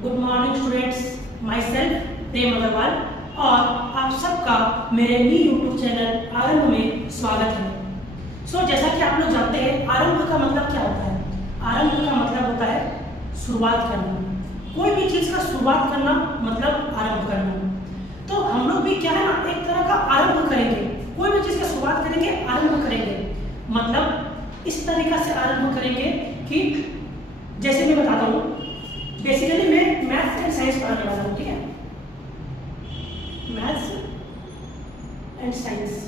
Good morning students, myself Prem Agrawal और आप सबका मेरे ही यूट्यूब चैनल आरंभ में स्वागत है। जैसा कि आप लोग जानते हैं, आरंभ का मतलब क्या होता है? आरंभ का मतलब होता है शुरुआत करना। कोई भी चीज़ का शुरुआत करना मतलब आरंभ करना। तो हम लोग भी क्या है ना, एक तरह का आरंभ करेंगे। कोई भी चीज़ का शुरुआत करेंगे, आरंभ करेंगे, मतलब इस तरीक़ा से आरंभ करेंगे कि जैसे मैं बताता हूँ। बेसिकली मैं मैथ्स एंड साइंस पढ़ाने वाला हूँ, ठीक है? मैथ्स एंड साइंस,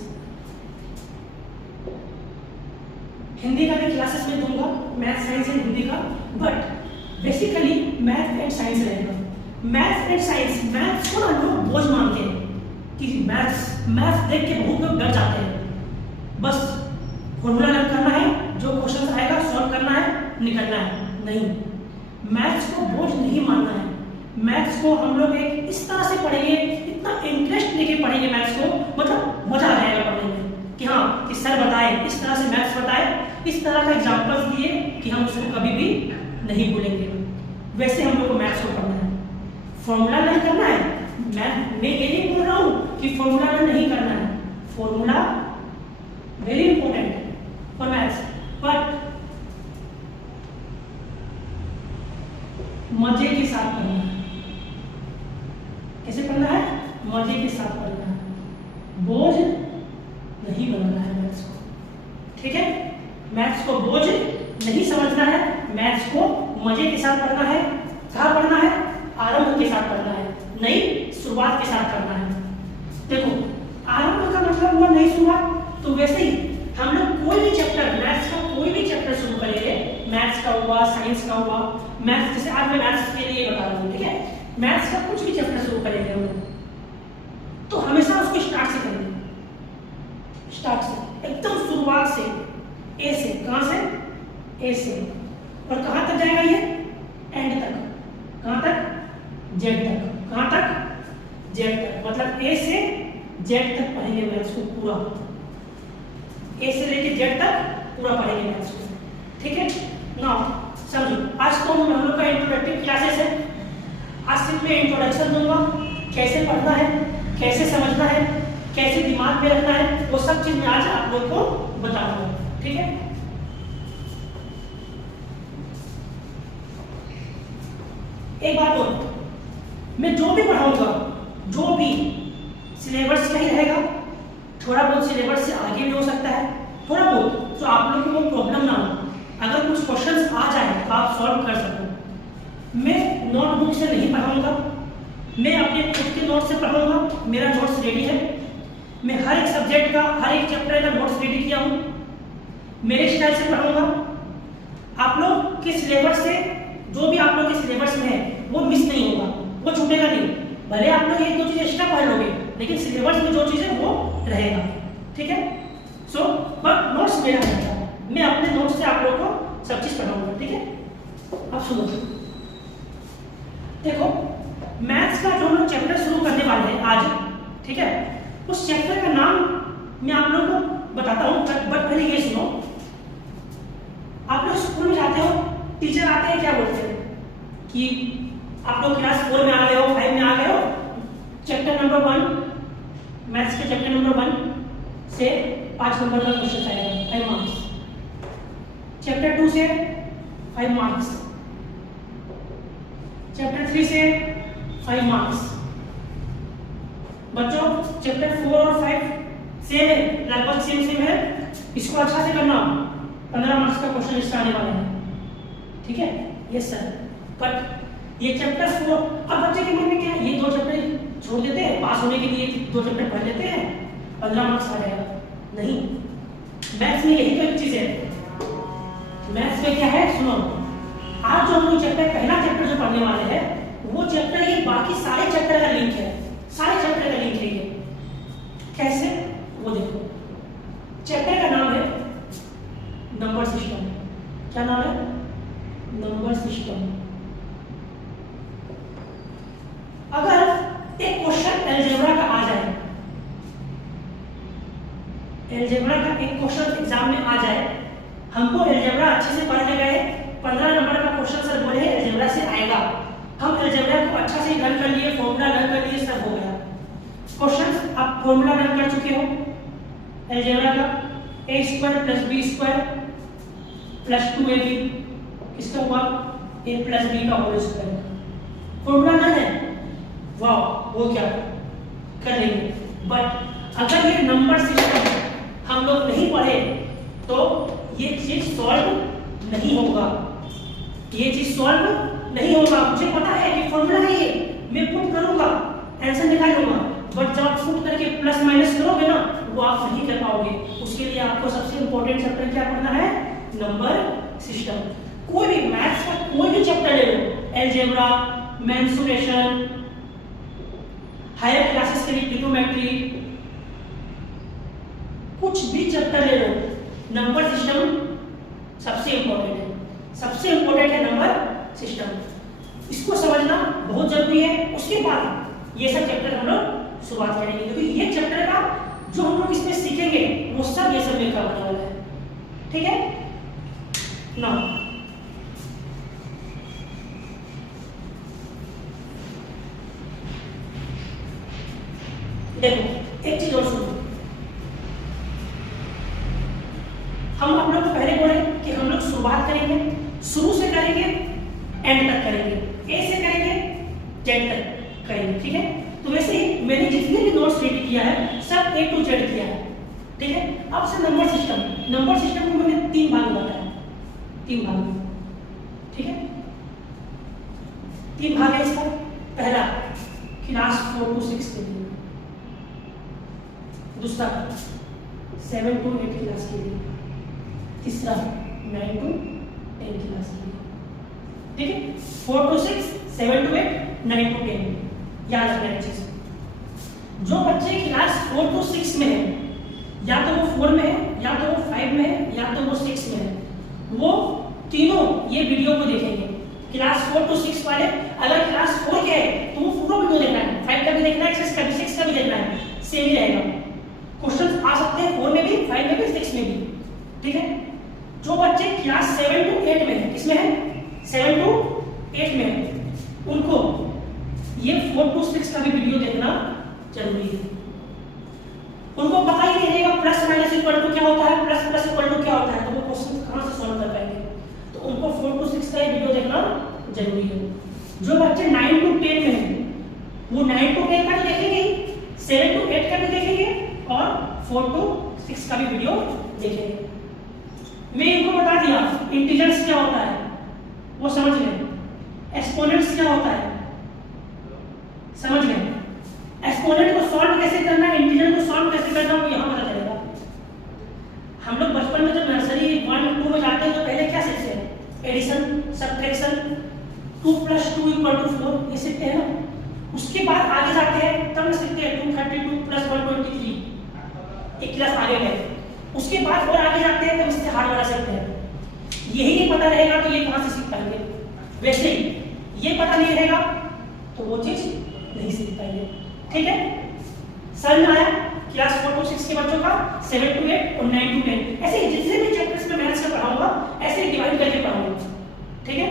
हिंदी का भी क्लासेस में दूंगा, मैथ्स साइंस एंड हिंदी का, but basically math and science रहेगा। मैथ्स एंड साइंस, मैथ्स को ना लोग बोझ मानते हैं कि मैथ्स देख के बहुत लोग डर जाते हैं। बस फॉर्मूला लर्न करना है, जो क्वेश्चन आएगा सॉल्व करना है, निकलना है। नहीं, मैथ्स को बोझ नहीं मानना है। मैथ्स को हम लोग एक इस तरह से पढ़ेंगे, इतना इंटरेस्ट लेके पढ़ेंगे मैथ्स को, मतलब मजा आएगा पढ़ने में कि हाँ, कि सर बताए, इस तरह से मैथ्स बताए, इस तरह का एग्जाम्पल्स दिए कि हम उसको कभी भी नहीं भूलेंगे। वैसे हम लोग को मैथ्स को पढ़ना है, फॉर्मूला लर्न करना है। मैं ये नहीं बोल रहा हूँ कि फॉर्मूला लर्न नहीं करना है। Formula very important for maths, but मजे के साथ पढ़ना है। कैसे पढ़ना है? मजे के साथ पढ़ना है, बोझ नहीं बनाना है मैथ्स को, ठीक है? मैथ्स को बोझ नहीं समझना है, मैथ्स को मजे के साथ पढ़ना है। कहाँ पढ़ना है? आरंभ के साथ पढ़ना है, नई शुरुआत के साथ पढ़ना है। देखो, आरंभ का मतलब हुआ नई शुरुआत। तो वैसे ही हम लोग कोई भी चैप्टर, मैथ्स का कोई भी चैप्टर शुरू करेंगे, मैथ्स का हुआ, साइंस का हुआ, मैथ्स जैसे आज मैं मैथ्स के लिए बता रहा हूँ, ठीक है? मैथ्स का कुछ भी चैप्टर शुरू करेंगे हम लोग, तो हमेशा उसको स्टार्ट से करेंगे, स्टार्ट से, एकदम शुरुआत से, ए से। कहाँ से? ए से। और कहाँ तक जाएगा ये? एंड तक। कहाँ तक? जेड तक। कहाँ तक? जेड तक। मतलब ए से जेड तक पढ़ेंगे मैथ्स को पूरा, ए से लेके जेड तक पूरा पढ़ेंगे मैथ्स को, ठीक है ना? समझो, आज तो हम लोग का इंट्रोडक्टिव क्लासेस है। आज सिर्फ मैं इंट्रोडक्शन दूंगा, कैसे पढ़ना है, कैसे समझना है, कैसे दिमाग में रखना है, वो सब चीज मैं आज आप लोग को बताऊंगा, ठीक है? एक बात और, मैं जो भी पढ़ाऊंगा, जो भी सिलेबस का ही रहेगा। थोड़ा बहुत सिलेबस से आगे भी हो सकता है, थोड़ा बहुत, तो आप लोगों को प्रॉब्लम ना हो। अगर कुछ क्वेश्चंस आ जाए तो आप सॉल्व कर सको। मैं नोटबुक से नहीं पढ़ाऊंगा, मैं अपने खुद के नोट से पढ़ाऊंगा। मेरा नोट्स रेडी है, मैं हर एक सब्जेक्ट का, हर एक चैप्टर का नोट्स रेडी किया हूँ, मेरे स्टाइल से पढ़ाऊंगा। आप लोग के सिलेबस से, जो भी आप लोग के सिलेबस में है, वो मिस नहीं होगा, वो छूटेगा नहीं। भले आप लोग एक दो चीज़ें एक्स्ट्रा पढ़ लोगे, लेकिन सिलेबस में जो चीज़ है वो रहेगा, ठीक है? सो बट नोट्स मेरा रहेगा, मैं अपने नोट्स से आप लोगों को सब चीज़ पढ़ाऊंगा, ठीक है? अब सुनो, देखो, मैथ्स का जो हम लोग चैप्टर शुरू करने वाले हैं आज, ठीक है? उस चैप्टर का नाम मैं आप लोगों को बताता हूँ, बट पहले ये सुनो। आप लोग स्कूल में जाते हो, टीचर आते हैं, क्या बोलते हैं कि आप लोग क्लास 4 में आ गए हो, 5 में आ गए हो, चैप्टर नंबर 1, मैथ्स के चैप्टर नंबर 1 से 5 नंबर का क्वेश्चन आएगा, 5 मार्क्स। चैप्टर 2 से 5 मार्क्स, चैप्टर 3 से 5 मार्क्स। बच्चों, चैप्टर 4 और 5 सेम है, लगभग सेम है। इसको अच्छा से करना, 15 मार्क्स का क्वेश्चन इसका आने वाला है, ठीक है? Yes sir. बट ये चैप्टर 4, अब बच्चे के मन में क्या है, ये 2 चैप्टर छोड़ देते हैं, पास होने के लिए 2 चैप्टर पढ़ लेते हैं, 15 मार्क्स आ जाएगा। नहीं, मैथ्स में यही तो एक चीज है। मैथ्स में क्या है, सुनो, आज जो हम लोग चैप्टर, पहला चैप्टर जो पढ़ने वाले हैं, वो चैप्टर ये बाकी सारे चैप्टर का लिंक है, सारे चैप्टर का लिंक है ये। कैसे? वो देखो, चैप्टर का नाम है नंबर सिस्टम। क्या नाम है? Number system. अगर एक क्वेश्चन अलजेब्रा का आ जाए, अलजेब्रा का एक क्वेश्चन एग्जाम में आ जाए, हमको अलजेब्रा अच्छे से पढ़ने गए, 15 नंबर का क्वेश्चन सर बोले अलजेब्रा से आएगा, हम अलजेब्रा अलजेब्रा को अच्छा से लर्न कर लिए, फॉर्मूला लर्न कर लिए, सब हो गया। क्वेश्चंस आप फॉर्मूला लर्न कर चुके हो अलजेब्रा का, a square plus b square plus 2ab किसका हुआ, a प्लस बी का होल स्क्वायर। फॉर्मूला लर्न है, वाह वो क्या कर लेंगे। बट अगर ये नंबर सिस्टम हम लोग नहीं पढ़े तो ये चीज सॉल्व नहीं होगा, ये चीज सॉल्व नहीं होगा। मुझे पता है कि फॉर्मूला है ये, मैं पुट करूंगा, आंसर निकाल लूंगा, बट जब आप पुट करके प्लस माइनस करोगे ना वो आप नहीं कर पाओगे। उसके लिए आपको सबसे इंपॉर्टेंट चैप्टर क्या पढ़ना है, नंबर सिस्टम। कोई भी मैथ्स का कोई भी चैप्टर ले लो, अलजेब्रा, मेंसुरेशन, हायर क्लासेस के लिए ट्रिग्नोमेट्री, कुछ भी चैप्टर ले लो, नंबर सिस्टम सबसे इंपॉर्टेंट है। सबसे इंपॉर्टेंट है नंबर सिस्टम, इसको समझना बहुत जरूरी है। उसके बाद ये सब चैप्टर हम लोग शुरुआत करेंगे, क्योंकि ये चैप्टर का जो हम लोग इसमें सीखेंगे वो सब ये सब में कवर होने वाला है। ठीक है ना। देखो एक चीज और सुनो, हम आप लोग पहले बोले कि हम लोग शुरुआत करेंगे, शुरू से करेंगे एंड तक करेंगे, ए से करेंगे जेड तक करेंगे। ठीक है, तो वैसे ही मैंने जितने भी नोट्स रेडी किया है सब ए टू जेड किया है। ठीक है, अब से नंबर सिस्टम को मैंने 3 भाग में बताया, 3 भाग में। ठीक है, 3 भाग है इसका। पहला क्लास 4 to 6 के लिए, दूसरा 7 to 8 क्लास के लिए, तीसरा 9 to 10 क्लास के लिए। ठीक है, 4 to 6, 7 to 8, 9 to 10, याद रखना है चीज। जो बच्चे क्लास 4 to 6 में है, या तो वो 4 में है, या तो वो 5 में है, या तो वो 6 में है, वो तीनों ये वीडियो को देखेंगे। क्लास 4 to 6 वाले अगर क्लास 4 के है तो वो पूरा वीडियो देखना है, 5 का भी देखना है, 6 का भी, 6 का भी देखना है, सेम ही रहेगा। क्वेश्चंस आ सकते हैं 4 में भी, 5 में भी, 6 में भी। ठीक है, जो बच्चे क्लास 7 to 8 में है, किसमें है, 7 to 8 में है, उनको ये 4 to 6 का भी वीडियो देखना जरूरी है। उनको पता ही नहीं रहेगा प्लस माइनस इक्वल टू क्या होता है, प्लस प्लस इक्वल टू क्या होता है, तो वो क्वेश्चन कहां से सॉल्व कर पाएंगे। तो उनको 4 to 6 का ये वीडियो देखना जरूरी है। जो बच्चे 9 to 10 में हैं वो 9 to 10 का भी देखेंगे, 7 to 8 का भी देखेंगे और 4 to 6 का भी वीडियो देखेंगे। मैं इनको बता दिया इंटीजर्स क्या होता है वो समझ गए, एक्सपोनेंट्स क्या होता है समझ गए, एक्सपोनेंट को सॉल्व कैसे करना है, इंटीजर को सॉल्व कैसे करना है वो यहां पता चलेगा। हम लोग बचपन में जब नर्सरी 1 2 में जाते हैं तो पहले क्या सीखते हैं, एडिशन, सब्ट्रैक्शन, 2 + 2 = 4 ये सीखते हैं ना। उसके बाद आगे जाते हैं तब सीखते हैं 232 + 123, एक क्लास आगे गए। उसके बाद और आगे जाते हैं तब इससे हार्ड वाला सीखते हैं। यही नहीं पता रहेगा तो ये कहां से सीख पाएंगे। वैसे ही ये पता नहीं रहेगा तो वो चीज नहीं सीख पाएंगे। ठीक है, समझ में आया क्लास 4 to 6 के बच्चों का, 7 to 8 और 9 to 10। ऐसे ही जितने भी चैप्टर्स में मैथ्स का पढ़ाऊंगा ऐसे ही डिवाइड करके पढ़ाऊंगा। ठीक है,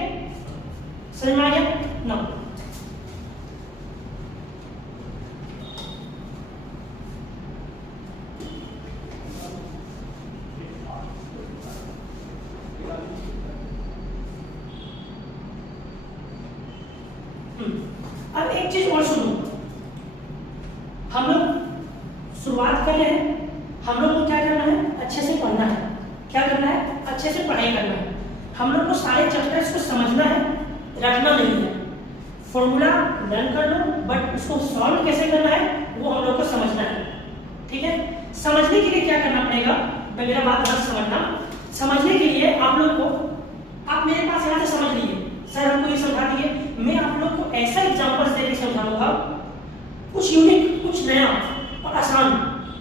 समझ में आ गया ना। अब एक चीज और सुनो, हम लोग शुरुआत कर रहे हैं, हम लोग को क्या करना है, अच्छे से पढ़ना है। क्या करना है, अच्छे से पढ़ाई करना है। हम लोग को सारे चैप्टर्स को समझना है, रटना नहीं है। फॉर्मूला लर्न कर लो बट उसको सॉल्व कैसे करना है वो हम लोग को समझना है। ठीक है, समझने के लिए क्या करना पड़ेगा, मेरा बात ध्यान से समझना। समझने के लिए आप लोग को, आप मेरे पास यहाँ से समझ लीजिए, सर हमको ये समझा दिए, मैं आप लोग को ऐसा एग्जांपल्स देके समझाऊंगा, कुछ यूनिक, कुछ नया और आसान,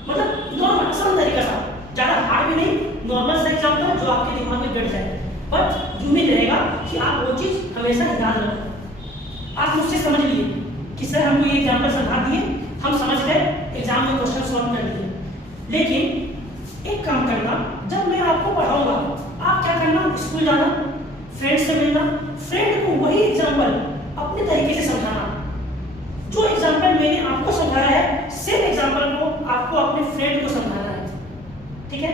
मतलब नॉर्मल आसान तरीका सा, ज्यादा हार्ड भी नहीं, नॉर्मल सा एग्जांपल जो आपके दिमाग में बैठ जाए, बट यूनिक रहेगा कि आप वो चीज हमेशा याद रखें। आप मुझसे समझ लिए कि सर हमको ये एग्जांपल समझा दिए, हम समझ गए, एग्जाम में क्वेश्चन सॉल्व कर लिए। लेकिन एक काम करना, जब मैं आपको पढ़ाऊंगा आप क्या करना, स्कूल जाना, फ्रेंड से मिलना, फ्रेंड को वही एग्जांपल अपने तरीके से समझाना। जो एग्जाम्पल मैंने आपको समझाया है सेम एग्जाम्पल को आपको अपने फ्रेंड को समझाना है, ठीक है?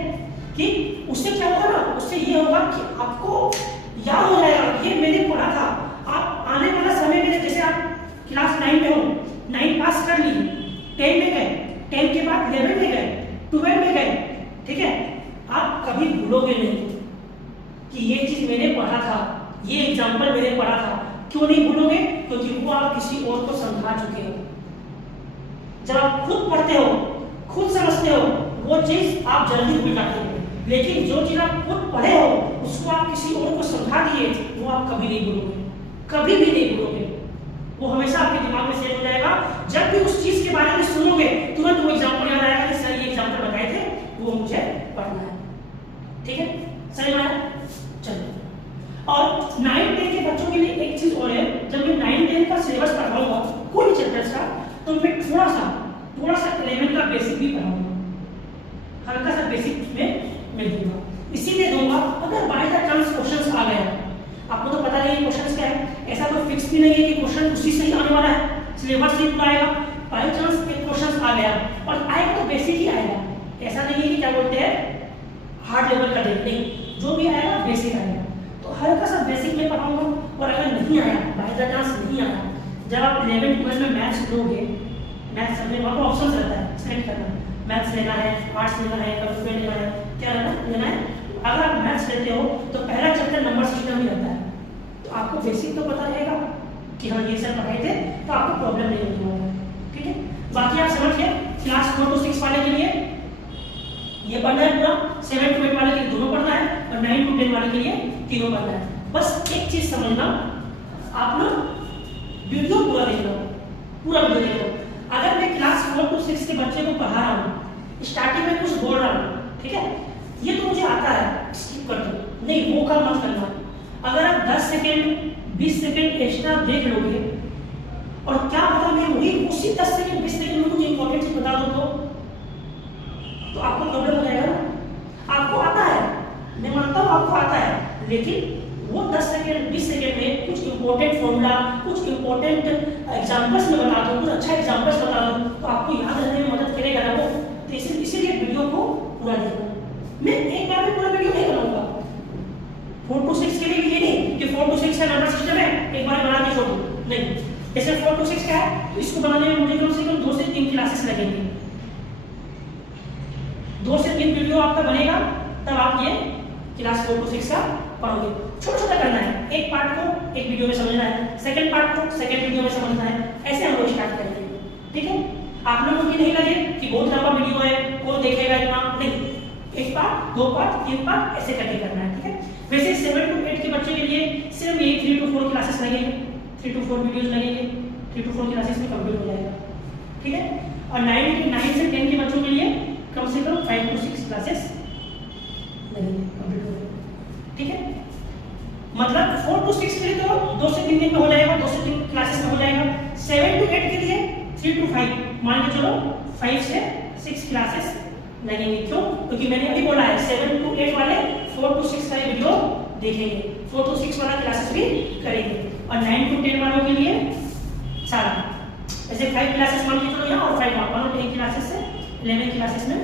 कि उससे क्या होगा ना, उससे ये होगा कि आपको याद हो जाएगा ये मैंने पढ़ा था। आप आने वाला समय में जैसे आप क्लास 9 में हो, 9 पास कर ली, 10 में गए, 10 के बाद 11 में गए, 12 में गए, ठीक है? आप कभी भूलोगे नहीं कि ये चीज मैंने पढ़ा था, ये एग्जाम्पल मैंने पढ़ा था। क्यों नहीं भूलोगे? क्योंकि वो आप किसी और को समझा चुके हो। जब आप खुद पढ़ते हो, खुद समझते हो, वो चीज आप जल्दी भूल जाते हो। लेकिन जो चीज आप खुद पढ़े हो उसको आप किसी और को समझा दिए, वो आप कभी नहीं भूलोगे, कभी भी नहीं भूलोगे। वो हमेशा आपके दिमाग में सेव हो जाएगा। जब भी उस चीज के बारे में सुनोगे तुरंत वो एग्जाम्पल याद आएगा कि सर ये एग्जाम्पल बताए थे, वो मुझे पढ़ना है, ठीक है? सही बात है। चलो, और 9 10 के बच्चों के लिए एक चीज और है, जब मैं 9 10 का सिलेबस पढ़ाऊंगा कोई भी चैप्टर का, तो मैं थोड़ा सा 11 का बेसिक भी पढ़ाऊंगा, हल्का सा बेसिक में मैं दूंगा। इसीलिए दूंगा अगर बाय द चांस क्वेश्चंस आ गया, आपको तो पता नहीं क्वेश्चंस क्या है, ऐसा कोई फिक्स भी नहीं है कि क्वेश्चन उसी से ही आने वाला है, सिलेबस से पूरा आएगा। बाय चांस एक क्वेश्चंस आ गया और आएगा तो बेसिक ही आएगा, ऐसा नहीं है कि क्या बोलते हैं हार्ड लेवल का देखने, जो भी आएगा बेसिक आएगा। तो हल्का सा बेसिक में पढ़ाऊंगा। और अगर नहीं आया, बाय द चांस नहीं आया, जब आप 11 12 में मैथ्स लोगे, मैथ्स में वहाँ पर ऑप्शन रहता है सेलेक्ट करना, मैथ्स लेना है, आर्ट्स लेना है, कंप्यूटर लेना है, क्या लेना है। अगर आप मैथ्स लेते हो तो पहला चैप्टर नंबर सिस्टम ही रहता है, तो आपको बेसिक तो पता रहेगा कि हाँ ये सर पढ़ाए थे, तो आपको प्रॉब्लम नहीं होने वाला है, ठीक है? बाकी आप समझ गए। क्लास 4 to 6 वाले के लिए ये पढ़ना है पूरा, 7 to 8 वाले के लिए दोनों पढ़ना है, और 9 to 10 वाले के लिए तीनों पढ़ना है। बस एक चीज समझना, आप लोग वीडियो पूरा देख लो, पूरा वीडियो देख लो। अगर मैं क्लास 4 to 6 के बच्चे को पढ़ा रहा हूँ, स्टार्टिंग में कुछ बोल रहा हूँ, ठीक है, ये तो मुझे आता है, स्किप कर दो, नहीं वो काम मत करना। अगर आप 10 सेकेंड 20 सेकेंड एक्स्ट्रा देख लोगे और क्या पता मैं वही उसी 10 सेकेंड 20 सेकेंड में कुछ इंपॉर्टेंट चीज बता दूं तो आपको प्रॉब्लम हो जाएगा ना। आपको आता है, मैं मानता हूँ आपको आता है, लेकिन वो 10 सेकेंड 20 सेकेंड में कुछ इंपॉर्टेंट फॉर्मूला, कुछ इंपॉर्टेंट एग्जांपल्स में बता दूं, कुछ अच्छा एग्जांपल्स बता दूं, तो आपको याद रखने में मदद करेगा ना वो। तो इसीलिए वीडियो को पूरा देखना। मैं एक बार में पूरा वीडियो नहीं बनाऊंगा। 4 to 6 के लिए ये नहीं कि 4 to 6 का नंबर सिस्टम है, एक बार बना के छोड़ दो, नहीं। जैसे 4 to 6 का है तो इसको बनाने में मुझे कम से कम 2 से 3 क्लासेस लगेंगे, 2 से 3 वीडियो आपका बनेगा, तब आप ये क्लास 4 to 6 का पढ़ोगे। छोटा छोटा करना है, एक पार्ट को एक वीडियो में समझना है, सेकंड पार्ट को सेकंड वीडियो में समझना है, ऐसे हम लोग स्टार्ट करेंगे, ठीक है? आप लोगों को ये नहीं लगे कि बहुत लंबा वीडियो है, कौन देखेगा इतना, नहीं। एक पार्ट, 2 पार्ट, 3 पार्ट ऐसे करके करना है, ठीक है? वैसे 7 to 8 के बच्चे के लिए सिर्फ यही 3 to 4 क्लासेस लगेंगे, 3 to 4 वीडियोस लगेंगे, 3 to 4 क्लासेस में कंप्लीट हो जाएगा, ठीक है? और 9 से 10 के बच्चों के लिए कम से कम 5 to 6 क्लासेस लगेंगे, कंप्लीट हो जाएगा, ठीक है? मतलब 4 to 6 के लिए तो 2 से 3 दिन में हो जाएगा, 2 से 3 क्लासेस में हो जाएगा। 7 to 8 के लिए 3 to 5 मान के चलो 5 से 6 क्लासेस लगेंगे। क्यों? क्योंकि मैंने अभी बोला है 7 to 8 वाले 4 to 6 का वीडियो देखेंगे, 4 to 6 वाला क्लासेस भी करेंगे, और 9 to 10 वालों के लिए सारा ऐसे 5 क्लासेस मान के चलो यहाँ, और 5 मान लो 10 क्लासेस से 11 क्लासेस में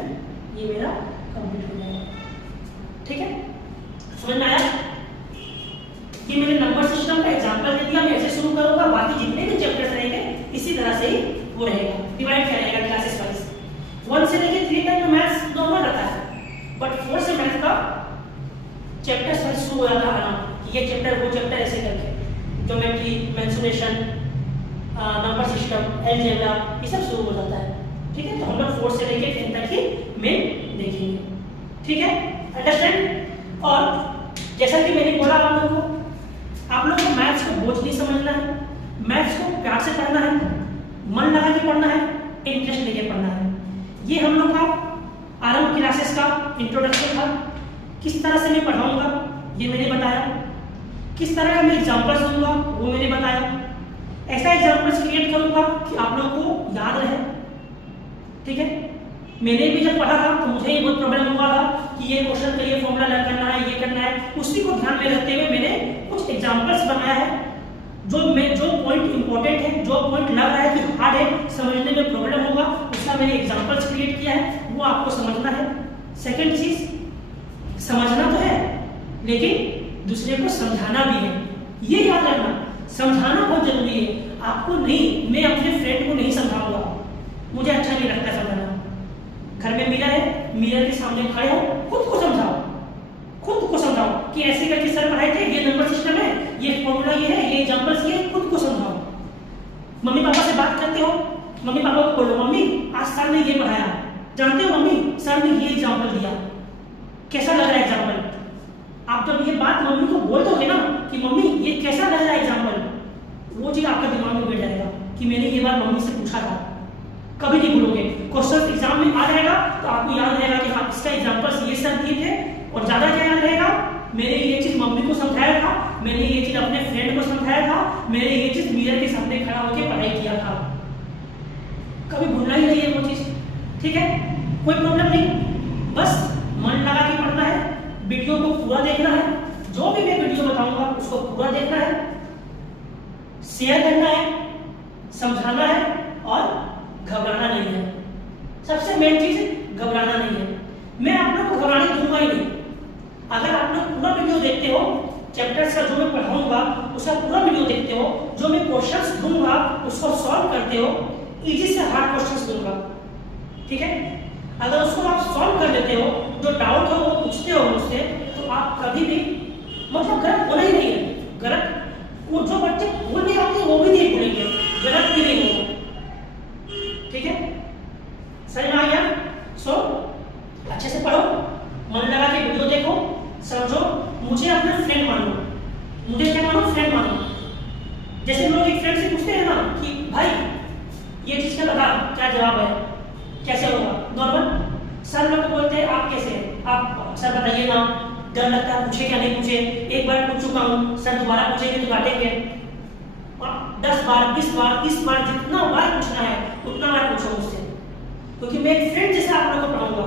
ये मेरा कंप्लीट हो जाएगा, ठीक है? समझ में आया? ये मैंने नंबर सिस्टम का एग्जांपल दे दिया, मैं ऐसे शुरू करूंगा, बाकी जितने भी चैप्टर्स रहेंगे इसी तरह से ही वो रहेगा, डिवाइड किया जाएगा क्लासेस वाइज। 1 से लेके 3 तक तो मैथ्स नॉर्मल रहता है, बट 4 से मैथ्स का चैप्टर्स वाइज शुरू हो जाता है आना, ये चैप्टर वो चैप्टर ऐसे करके, geometry, mensuration, number system, algebra, ये सब शुरू हो जाता है, ठीक है? तो हम लोग 4 से लेके 10 तक ही मेन देखेंगे, ठीक है? अंडरस्टैंड? और जैसा कि मैंने बोला आप लोगों को मैथ्स को बोझ नहीं समझना है, मैथ्स को प्यार से पढ़ना है, मन लगा के पढ़ना है, इंटरेस्ट लेके पढ़ना है। ये हम लोग का आरंभ क्लासेस का इंट्रोडक्शन था। किस तरह से मैं पढ़ाऊंगा ये मैंने बताया, किस तरह का मैं एग्जांपल्स दूंगा वो मैंने बताया, ऐसा एग्जांपल्स क्रिएट करूंगा कि आप लोगों को याद रहे, ठीक है? मैंने भी जब पढ़ा था तो मुझे ये बहुत प्रॉब्लम हुआ था कि ये क्वेश्चन का ये फॉर्मूला लर्न करना है, ये करना है, उसी को ध्यान में रखते हुए मैंने कुछ एग्जांपल्स बनाया है, जो पॉइंट पॉइंट इंपॉर्टेंट है, जो पॉइंट लग रहा है कि हार्ड है, समझने में प्रॉब्लम होगा, उसका मैंने एग्जांपल्स क्रिएट किया है, वो आपको समझना है। सेकंड चीज, समझना तो है लेकिन दूसरे को समझाना भी है, ये याद रखना। समझाना बहुत जरूरी है। आपको नहीं, मैं अपने फ्रेंड को नहीं समझाऊंगा, मुझे अच्छा नहीं लगता समझाना। घर में मिरर है, मिरर के सामने खड़े हो, खुद को समझाओ, खुद को समझाओ कि ऐसे करके सर पढ़ाए थे, ये नंबर सिस्टम है, ये फॉर्मूला ये है, ये एग्जांपल्स ये, खुद को समझाओ। मम्मी पापा से बात करते हो, मम्मी पापा को बोलो, मम्मी आज सर ने ये पढ़ाया, जानते हो मम्मी सर ने ये एग्जांपल दिया, कैसा लग रहा है एग्जांपल। आप जब ये बात मम्मी को बोल दोगे ना कि मम्मी ये कैसा लग रहा है एग्जांपल, वो चीज आपका दिमाग में बैठ जाएगा कि मैंने ये बात मम्मी से पूछा था। कभी नहीं भूलोगे, क्वेश्चन एग्जाम में आ जाएगा तो आपको याद रहेगा कि हाँ इसका एग्जांपल्स ये सब दिए थे। और ज्यादा क्या याद रहेगा, मैंने ये चीज मम्मी को समझाया था, मैंने ये चीज अपने फ्रेंड को समझाया था, मैंने ये चीज मिरर के सामने खड़ा होकर पढ़ाई किया था। कभी भूलना ही नहीं है वो चीज, ठीक है, कोई प्रॉब्लम नहीं, बस मन लगा के पढ़ना है, वीडियो को पूरा देखना है, जो भी मैं वीडियो बताऊंगा उसको पूरा देखना है, शेयर करना है, समझाना है और घबराना नहीं है। सबसे मेन चीज घबराना नहीं है। मैं आप लोग को घबराने दूंगा ही नहीं। अगर आप लोग पूरा वीडियो देखते हो, चैप्टर्स का जो मैं पढ़ाऊंगा उसका पूरा वीडियो देखते हो, जो मैं क्वेश्चंस दूंगा उसको सॉल्व करते हो, इजी से हार्ड क्वेश्चंस दूंगा, ठीक है। अगर उसको आप सॉल्व कर लेते हो, जो डाउट हो वो पूछते हो मुझसे, तो आप कभी भी मतलब गलत होना ही नहीं है। गलत वो जो बच्चे भूल नहीं आते वो भी नहीं भूलेंगे, गलत भी नहीं होगा, ठीक है, समझ में आ गया। सो अच्छे से पढ़ो, मन लगा के वीडियो देखो, समझो, मुझे अपना फ्रेंड मानो, मुझे क्या मानो, फ्रेंड मानो। जैसे लोग एक फ्रेंड से पूछते हैं ना कि भाई ये चीज का बता, क्या जवाब है, कैसे होगा, नॉर्मल। सर लोग बोलते हैं आप कैसे हैं, आप सर बताइए ना, डर लगता है पूछे क्या नहीं पूछे, एक बार पूछ चुका हूँ, सर दोबारा पूछेंगे तो काटेंगे। और 10 बार 20 बार 30 बार जितना बार पूछना है उतना बार पूछो मुझसे, क्योंकि मैं एक फ्रेंड जैसा आप लोगों को पढ़ाऊंगा।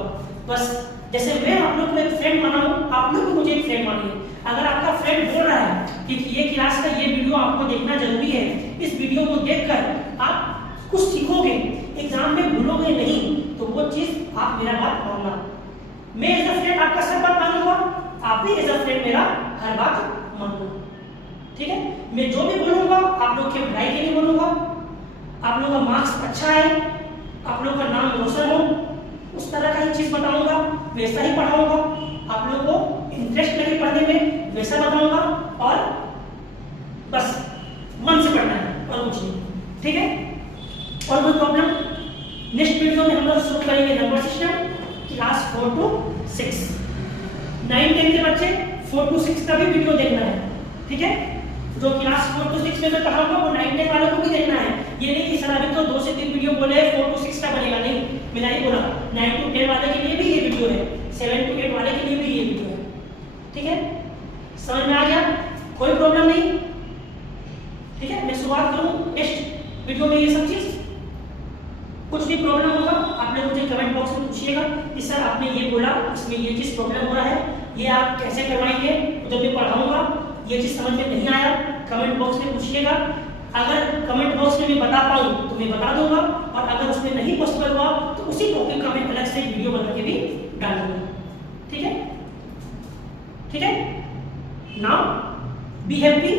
बस जैसे मैं आप लोग को एक फ्रेंड माना हूँ, आप लोग भी मुझे एक फ्रेंड मानिए। अगर आपका फ्रेंड बोल रहा है कि ये क्लास का ये वीडियो आपको देखना जरूरी है, इस वीडियो को देखकर आप कुछ सीखोगे, एग्जाम में भूलोगे नहीं, तो वो चीज आप मेरा बात मानना। मैं एज अ फ्रेंड आपका सब बात मानूंगा, आप भी एज अ फ्रेंड मेरा हर बात मानना, ठीक है। मैं जो भी बोलूंगा आप लोग के पढ़ाई के लिए बोलूंगा, आप लोगों का मार्क्स अच्छा है, आप लोगों का नाम रोशन हो, उस तरह का ही चीज बताऊंगा, वैसा ही पढ़ाऊंगा। आप लोगों को इंटरेस्ट लगे पढ़ने में, वैसा बताऊंगा, और बस मन से पढ़ना है और कुछ नहीं, ठीक है। और कोई प्रॉब्लम, नेक्स्ट वीडियो में हम लोग शुरू करेंगे नंबर सिस्टम, क्लास 4 to 6। 9-10 के बच्चे 4 to 6 का भी वीडियो देखना है, ठीक है। जो क्लास 4 to 6 में मैं पढ़ाऊंगा वो 9-10 वालों को भी देखना है। ये नहीं कि सर अभी तो 2 से 3 वीडियो बोले 4 to 6 का बनेगा, नहीं, मैंने नहीं बोला। 9 to 10 वाले के लिए भी ये वीडियो है, 7 to 8 वाले के लिए भी ये वीडियो है, ठीक है। समझ में आ गया, कोई प्रॉब्लम नहीं, ठीक है। मैं शुरुआत करूँ नेक्स्ट वीडियो में ये सब चीज, कुछ भी प्रॉब्लम होगा आप लोग मुझे कमेंट बॉक्स में पूछिएगा कि सर आपने ये बोला, इसमें ये चीज प्रॉब्लम हो रहा है, ये आप कैसे करवाएंगे, जब मैं पढ़ाऊंगा ये चीज समझ में नहीं आया कमेंट बॉक्स में पूछिएगा। अगर कमेंट बॉक्स में मैं बता पाऊँ तो मैं बता दूंगा, और अगर उसमें नहीं पॉसिबल हुआ तो उसी टॉपिक का मैं अलग से वीडियो बना के भी डाल दूंगा, ठीक है, ठीक है। नाउ बी हैप्पी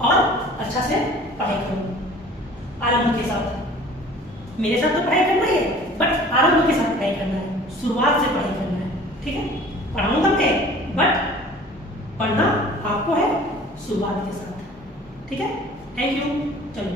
और अच्छा से पढ़ाई करो आरंभ के साथ। मेरे साथ तो पढ़ाई करना ही है, बट आरंभ के साथ पढ़ाई करना है, शुरुआत से पढ़ाई करना है, ठीक है। पढ़ाऊंगा मैं, बट पढ़ना आपको है शुरुआत के साथ, ठीक है। थैंक यू, चलो।